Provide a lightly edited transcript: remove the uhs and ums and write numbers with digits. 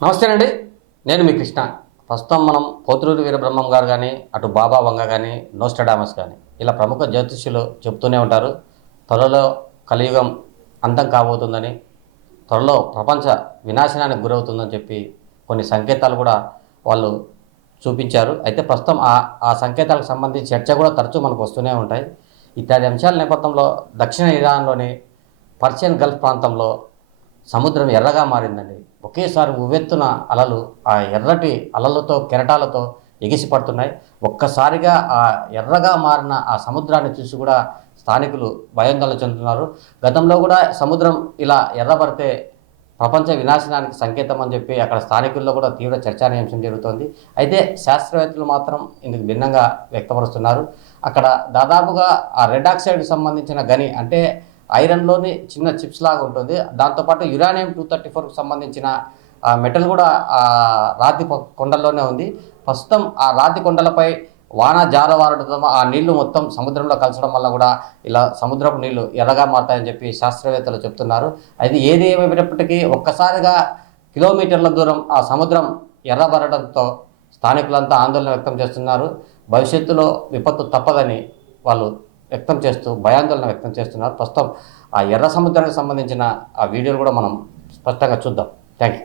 నమస్తే అండి. నేను మీ కృష్ణ. ప్రస్తుతం మనం పోతులూరి వీరబ్రహ్మం గారు కానీ, అటు బాబా వంగ కానీ, నోస్ట్రాడామస్ కానీ ఇలా ప్రముఖ జ్యోతిష్యులు చెప్తూనే ఉంటారు. త్వరలో కలియుగం అంతం కాబోతుందని, త్వరలో ప్రపంచ వినాశనానికి గురవుతుందని చెప్పి కొన్ని సంకేతాలు కూడా వాళ్ళు చూపించారు. అయితే ప్రస్తుతం ఆ సంకేతాలకు సంబంధించి చర్చ కూడా తరచూ మనకు వస్తూనే ఉంటాయి. ఇత్యాది అంశాల నేపథ్యంలో దక్షిణ ఇరాన్లోని పర్షియన్ గల్ఫ్ ప్రాంతంలో సముద్రం ఎర్రగా మారిందండి. ఒకేసారి ఉవ్వెత్తున అలలు ఆ ఎర్రటి అలలతో కెరటాలతో ఎగిసిపడుతున్నాయి. ఒక్కసారిగా ఆ ఎర్రగా మారిన ఆ సముద్రాన్ని చూసి కూడా స్థానికులు భయాందోళన చెందుతున్నారు. గతంలో కూడా సముద్రం ఇలా ఎర్రబడితే ప్రపంచ వినాశనానికి సంకేతం అని చెప్పి అక్కడ స్థానికుల్లో కూడా తీవ్ర చర్చానీయాంశం జరుగుతోంది. అయితే శాస్త్రవేత్తలు మాత్రం ఇందుకు భిన్నంగా వ్యక్తపరుస్తున్నారు. అక్కడ దాదాపుగా ఆ రెడ్ ఆక్సైడ్కి సంబంధించిన గని అంటే ఐరన్లోని చిన్న చిప్స్ లాగా ఉంటుంది. దాంతోపాటు యురానియం 234కు సంబంధించిన మెటల్ కూడా ఆ రాతి కొండల్లోనే ఉంది. ప్రస్తుతం ఆ రాతి కొండలపై వాన జారవారడంతో ఆ నీళ్లు మొత్తం సముద్రంలో కలసడం వల్ల కూడా ఇలా సముద్రపు నీళ్లు ఎర్రగా మారుతాయని చెప్పి శాస్త్రవేత్తలు చెప్తున్నారు. అది ఏది ఏమైనప్పటికీ ఒక్కసారిగా కిలోమీటర్ల దూరం ఆ సముద్రం ఎర్రబడడంతో స్థానికులంతా ఆందోళన వ్యక్తం చేస్తున్నారు. భవిష్యత్తులో విపత్తు తప్పదని వాళ్ళు వ్యక్తం చేస్తూ భయాందోళన వ్యక్తం చేస్తున్నారు. ప్రస్తుతం ఆ ఎర్ర సముద్రానికి సంబంధించిన ఆ వీడియోలు కూడా మనం స్పష్టంగా చూద్దాం. Thank you.